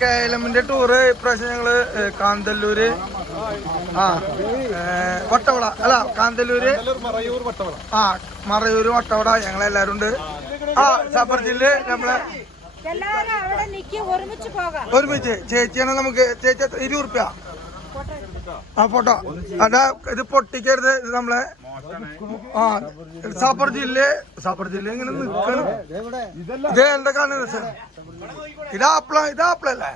കേലമിന്റെ tour ഇപ്രാവശ്യം ഞങ്ങൾ കാന്തല്ലൂര് ആ വട്ടവട അല്ല കാന്തല്ലൂര് ആ മറയൂര് വട്ടവട ഞങ്ങളെല്ലാരും ഉണ്ട്. ആ സഫർജിൽ നമ്മളെ ഒരുമിച്ച് ചേച്ചിയാണ് നമുക്ക് ചേച്ചി ഇരുപത് റുപ്യ? ആ ഫോട്ടോ. അതാ ഇത് പൊട്ടിക്കരുത് ഇത് നമ്മളെ ആ സാപ്പർ ജില്ല സാപ്പർ ജില്ല ഇങ്ങനെ നിക്കണം ഇത് എന്താ കാണുന്നത് ഇത് ആപ്പിള ഇത് ആപ്പിളല്ലേ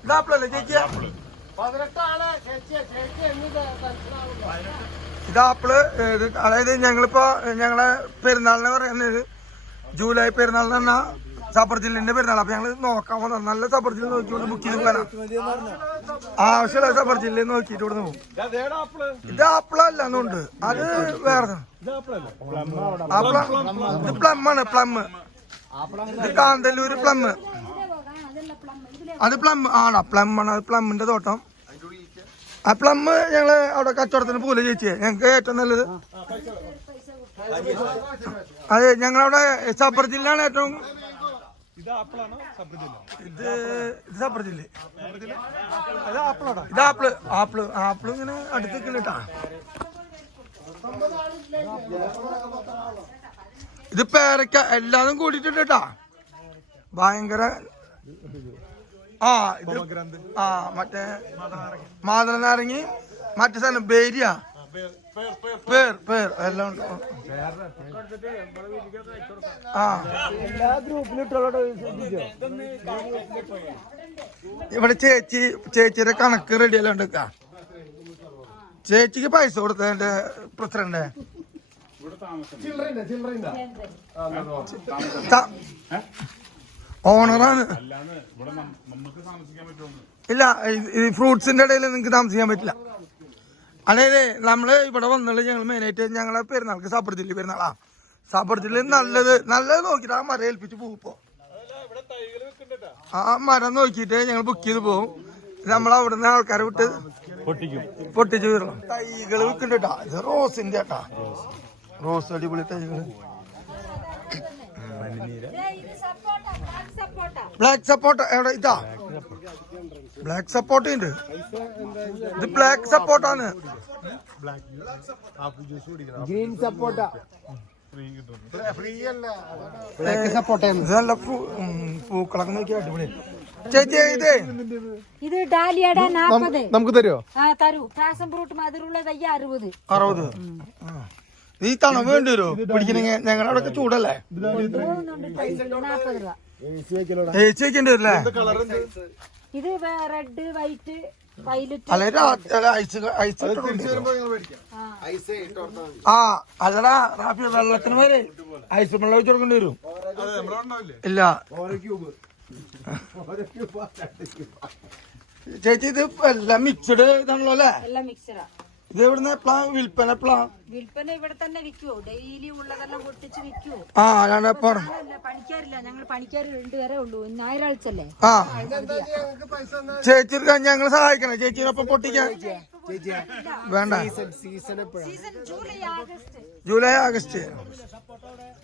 ഇത് ആപ്പിളല്ലേ ചേച്ചി ഇത് ആപ്പിൾ അതായത് ഞങ്ങളിപ്പോ ഞങ്ങളെ പെരുന്നാളിനെ പറയുന്നത് ജൂലൈ പെരുന്നാളിന് തന്നെ സബർ ജില്ലിന്റെ പെരുന്നാൾ അപ്പൊ ഞങ്ങൾ നോക്കാൻ വന്ന നല്ല സബർ ജില്ല നോക്കിക്കൊണ്ട് ബുക്ക് ചെയ്ത് വരാം ആവശ്യമുള്ള സബർ ജില്ല നോക്കിയിട്ട് ഇവിടെ പോകും. ഇത് ആപ്പിളല്ല എന്നുണ്ട് അത് വേറെ ആപ്പിള ഇത് പ്ലം ആണ് പ്ലം. ഇത് കാന്തല്ലൂര് പ്ലം. അത് പ്ലം ആണോ? പ്ലം ആണ് അത് പ്ലമ്മിന്റെ തോട്ടം. ആ പ്ലം ഞങ്ങൾ അവിടെ കച്ചവടത്തിന് പോലെ ചേച്ചിയെ ഞങ്ങൾക്ക് ഏറ്റവും നല്ലത്. അതെ ഞങ്ങളവിടെ സബർ ജില്ലയാണ് ഏറ്റവും ഇത് ആപ്പിളാണോ? ഇത് ഇത് സബർ ജില്ല അത് ആപ്പിളാടാ ഇത് ആപ്പിൾ ആപ്പിൾ ആപ്പിൾ ഇങ്ങനെ അടുത്ത് കേട്ടാ ഇത് പേരക്ക എല്ലാതും കൂടിയിട്ടുണ്ട് കേട്ടാ ഭയങ്കര ആ ഇത് ആ മറ്റേ മാതള നാരങ്ങി മറ്റേ സാധനം ബേരിയ. പേർ പേർ എല്ലാം ഉണ്ട്. ആ. ഇവിടെ ചേച്ചി ചേച്ചിയുടെ കണക്ക് റെഡി എല്ലാം ഉണ്ട്. ചേച്ചിക്ക് പൈസ കൊടുത്തതിന്റെ പ്രസിഡന്റ് ഓണറാണ്. ഇല്ല ഈ- ഈ ഫ്രൂട്ട്സിന്റെ ഇടയിൽ നിങ്ങൾക്ക് താമസിക്കാൻ പറ്റില്ല. അതായത് നമ്മൾ ഇവിടെ വന്നുള്ളത് ഞങ്ങൾ മെയിനായിട്ട് ഞങ്ങളെ പെരുന്നാൾക്ക് സബർ ജില്ല പെരുന്നാളാ. സബർ ജില്ല നല്ലത് നല്ലത് നോക്കിയിട്ട് ആ മരം ഏൽപ്പിച്ച് പോകും ആ മരം നോക്കിട്ട് ഞങ്ങൾ ബുക്ക് ചെയ്ത് പോകും നമ്മൾ അവിടുന്ന് ആൾക്കാരെ വിട്ട് പൊട്ടിച്ചു വരണം തൈകൾ തൈകൾ വിൽക്കുന്നുണ്ട് കേട്ടാ ഇത് റോസിന്റെ കേട്ടാ റോസ് അടിപൊളി സപ്പോട്ട ബ്ലാക്ക് സപ്പോർട്ട്. എവിടെ? ഇതാ. ബ്ലാക്ക് സപ്പോർട്ട് ഉണ്ട്. ഇത് ബ്ലാക്ക് സപ്പോർട്ടാണ് ഗ്രീൻ സപ്പോർട്ട നല്ല പൂ- ഉം, പൂക്കളൊക്കെ നോക്കി അടിപൊളി. ചേച്ചി ഇത്? ഇത് ഡാലിയയുടെ നാപ്പത്. നമുക്ക് തരുമോ ആ തരൂ. പാസം ഫ്രൂട്ട് മധുരമുള്ളത് അയ്യ അറുപത്. ഈ തണവ് വേണ്ടി വരുമോ പിടിക്കണെങ്കിൽ ഞങ്ങളുടെ അവിടെ ചൂടല്ലേ? നാപ്പത് രൂപ. ഇത് റെഡ് വൈറ്റ് ആ അല്ലടാ റാഫി വെള്ളത്തിന് വരെ ഐസ് വെള്ളം കൊടുക്കേണ്ടി വരും. ഇല്ല. ചേച്ചി ഇത് എല്ലാം മിക്സഡ് ഇതാണല്ലോ അല്ലേ? ഇത് എവിടുന്ന്? എപ്പളാ വിൽപ്പന എപ്പളാ വിൽപ്പന ഇവിടെ തന്നെ വിൽക്കുവോ? ഡെയിലി ഉള്ളതെല്ലാം പൊട്ടിച്ച് വിൽക്കുവോ? ആ ഞാൻ എപ്പോ അല്ല ഞങ്ങൾ ഞങ്ങൾ സഹായിക്കണം. ചേച്ചിനൊപ്പം പൊട്ടിക്കാൻ. വേണ്ട. Season season July August July August.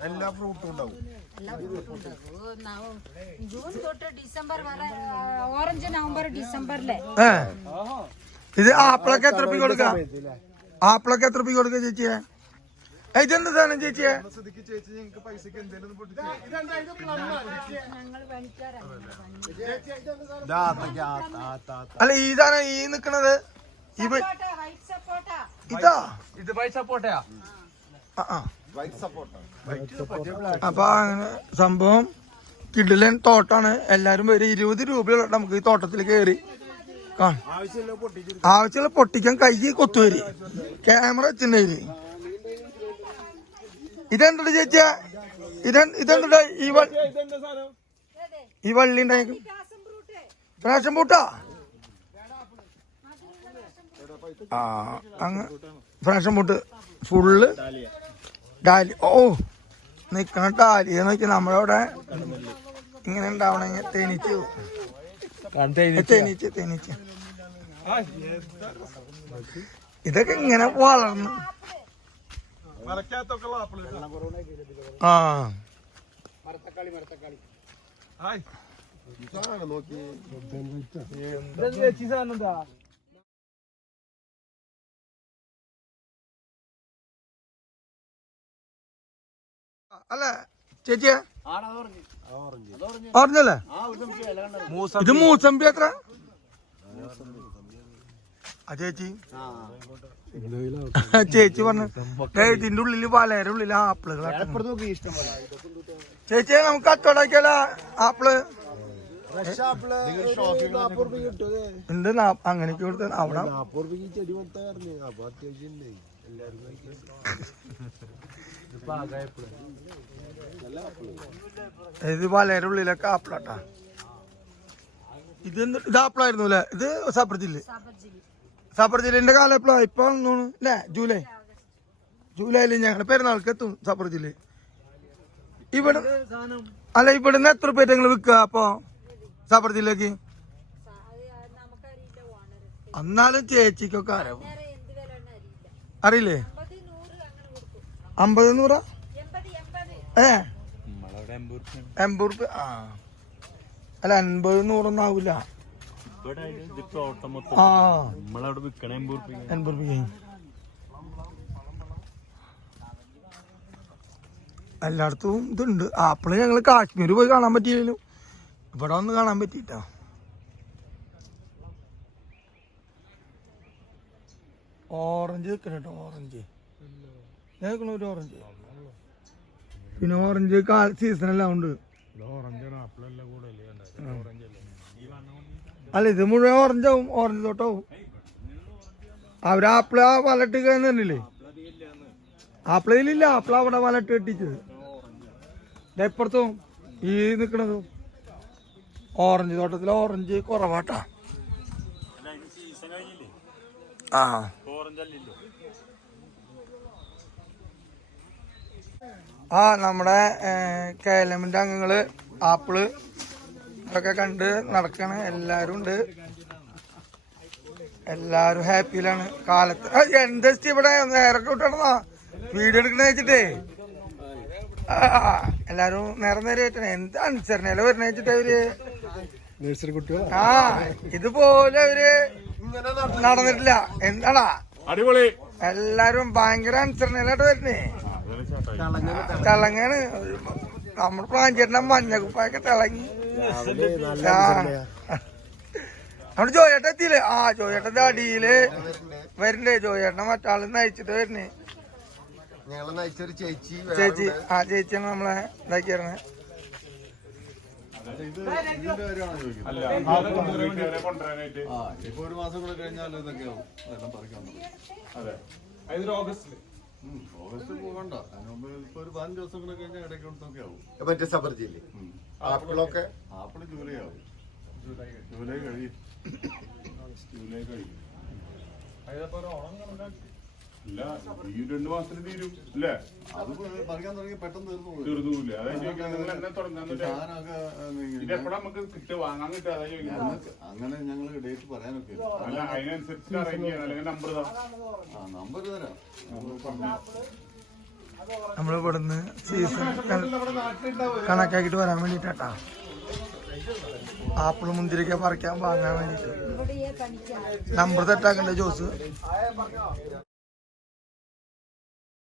എല്ലാ ഫ്രൂട്ടും ഉണ്ടാവും. ഓ, നവ- ജൂൺ തൊട്ട് ഡിസംബർ വരെ ഓറഞ്ച് നവംബർ ഡിസംബറിലെ. ഇത് ആപ്പിളൊക്കെ എത്ര രൂപ കൊടുക്കാം? ആപ്പിളൊക്കെ എത്ര രൂപ കൊടുക്ക ചേച്ചിയെ? ഇതെന്ത് സാധനം ചേച്ചിയെ? അല്ല ഈ സാധനം ഈ നിക്കണത്. ഇതാ. ഇത് സപ്പോർട്ടാ ആ, ആ. അപ്പൊ അങ്ങനെ സംഭവം കിഡിലൻ തോട്ടാണ്. എല്ലാരും ഒരു ഇരുപത് രൂപയുള്ള നമുക്ക് ഈ തോട്ടത്തിൽ കയറി ആവശ്യമുള്ള പൊട്ടിക്കാൻ കൈ കൊത്തുവരി. ക്യാമറ വെച്ചിട്ടുണ്ടായി ഇതെന്താ ചേച്ചിയ? ഇതെ ഇതെന്താ ഈ ഈ വള്ളി ഉണ്ടായിരിക്കും. പ്രാശം പൂട്ടാ ആ അങ്ങ് ഫ്രാഷൻ പൂട്ട് ഫുള്ള് ഡാലി ഓ നിക്കണ ഡാലി നോക്കി നമ്മളവിടെ ഇങ്ങനെ ഉണ്ടാവണെങ്കിൽ തേനീച്ച്. തേനീച്ച് തേനീച്ച്. ഇതൊക്കെ ഇങ്ങനെ വളർന്നു മലക്കകത്തൊക്കെ ഉള്ള ആപ്പിൾ ആ. ഹായ്. സാധനം നോക്കി അല്ല ചേച്ചിയെ? ഓറഞ്ചല്ലേ ഇത് മൂസമ്പി എത്ര? ആ. ചേച്ചി ചേച്ചി പറഞ്ഞു ഇതിന്റെ ഉള്ളിൽ വലയുടെ ഉള്ളിൽ ആപ്പിളുകൾ പോലെ. ചേച്ചി നമുക്ക് കച്ചവടാക്കിയാലോ ആപ്പിൾ. ആപ്പിൾ എന്ത് അങ്ങനെയൊക്കെ കൊടുത്ത അവിടെ ഇത് വലയുടെ ഉള്ളിലൊക്കെ ആപ്പിളാട്ടാ. ഇത് എന്ത്- ഇത് ആപ്പിളായിരുന്നു അല്ലേ ഇത് സപ്പർ സപ്പർ ജില്ലിന്റെ കാലം എപ്പോഴാ ഇപ്പൊ അല്ലേ? ജൂലൈ. ജൂലൈയിൽ ഞങ്ങൾ പെരുന്നാൾക്ക് എത്തും സഫർ ജില്ല ഇവിടെ അല്ല ഇവിടുന്ന് എത്ര പേര് നിങ്ങൾ വിൽക്കുക അപ്പൊ സഫർ ജില്ലക്ക്? എന്നാലും ചേച്ചിക്കൊക്കെ അറിയാം അറിയില്ല? അമ്പത് നൂറ? ഏ? എൺപത് റുപ്യ ആ. അല്ല അൻപത് നൂറൊന്നും ആവൂല. ആ. എൺപത് റുപ്യ എല്ലായിടത്തും ഇതുണ്ട്. ആപ്പിൾ ഞങ്ങൾ കാശ്മീർ പോയി കാണാൻ പറ്റിയില്ലല്ലോ. ഇവിടെ ഒന്ന് കാണാൻ പറ്റിയിട്ടാ. ഓറഞ്ച് നിൽക്കണം കേട്ടോ ഓറഞ്ച്. നിൽക്കണ ഒരു ഓറഞ്ച്. പിന്നെ ഓറഞ്ച് കാൽ സീസണെല്ലാം ഉണ്ട്. അല്ല ഇത് മുഴുവൻ ഓറഞ്ചാവും ഓറഞ്ച് തോട്ടാവും. അവർ ആപ്പിൾ ആ വലട്ട് കഴിഞ്ഞില്ലേ ആപ്പിളയിലില്ല ആപ്പിള അവിടെ വലട്ട് കെട്ടിച്ചത്. ഇപ്പുറത്തും ഈ നിക്കണതും. ഓറഞ്ച് തോട്ടത്തിലെ ഓറഞ്ച് കുറവാട്ടാ. ആ. ആ നമ്മുടെ കെ എൽ എമ്മിന്റെ അംഗങ്ങൾ ആപ്പിൾ ഒക്കെ കണ്ട് നടക്കണ. എല്ലാരും ഉണ്ട്. എല്ലാരും ഹാപ്പിയിലാണ്. കാലത്ത് എന്താ ഇവിടെ നേരെ വിട്ടണോ വീഡിയോ എടുക്കണ വെച്ചിട്ടേ. എല്ലാരും നേരെ നേരെ ആയിട്ടാണ് എന്ത് അനുസരണല വരണ വെച്ചിട്ട് അവർ? നഴ്സറി കുട്ടികൾ ആ ഇതുപോലെ അവർ നടന്നിട്ടില്ല. എന്താടാ? അടിപൊളി. എല്ലാരും ഭയങ്കര അനുസരണയിലായിട്ട് വരുന്നേ തിളങ്ങാണ്. നമ്മുടെ പ്രാഞ്ചേട്ടന്റെ മഞ്ഞക്കുപ്പായൊക്കെ തിളങ്ങി. ആ. ജോയേട്ട ജോയേട്ടൻ എത്തിയില്ലേ? ആ ജോയേട്ടന്റെ അടിയിൽ വരണ്ടേ? ജോയേട്ടനെ മറ്റാൾ നയിച്ചിട്ട് വരണേ. ചേച്ചി ചേച്ചി ആ ചേച്ചിയാണ് നമ്മളെ ഇതാക്കിയിരുന്നെ ഇപ്പൊ ഒരു മാസം കൂടെ കഴിഞ്ഞാലോ ഇതൊക്കെ ആവും മറ്റേ സബർ ജില്ലേ? ആപ്പിളൊക്കെ? ആപ്പിൾ ജൂലൈ ആവും. ജൂലൈ കഴിയും. ജൂലൈ കഴിയും. ഇല്ല ഈ രണ്ടു മാസത്തിന് തീരും അല്ലേ? അത് പറിക്കാൻ തുടങ്ങി പെട്ടെന്ന് തീർന്നു തീർന്നുമില്ല അതായത് ചോദിക്കുന്നത് നിങ്ങൾ എന്നെ നമുക്ക് കിട്ടുക? വാങ്ങാൻ കിട്ടുക? അതാ ചോദിക്കുന്നത്. അങ്ങനെ ഞങ്ങൾ ഡേറ്റ് പറയാനൊക്കെ അല്ല അതിനനുസരിച്ച് അറേഞ്ച് ചെയ്യണം അല്ലെങ്കിൽ നമ്പർ ആ നമ്പർ തരാം. നമ്മൾ ഇവിടുന്ന് സീസൺ കണക്കാക്കിട്ട് വരാൻ വേണ്ടിട്ടാ ആപ്പിൾ മുന്തിരിക്ക പറിക്കാൻ വാങ്ങാൻ വേണ്ടിട്ട് നമ്പർ തെറ്റാക്കണ്ട ജോസ്?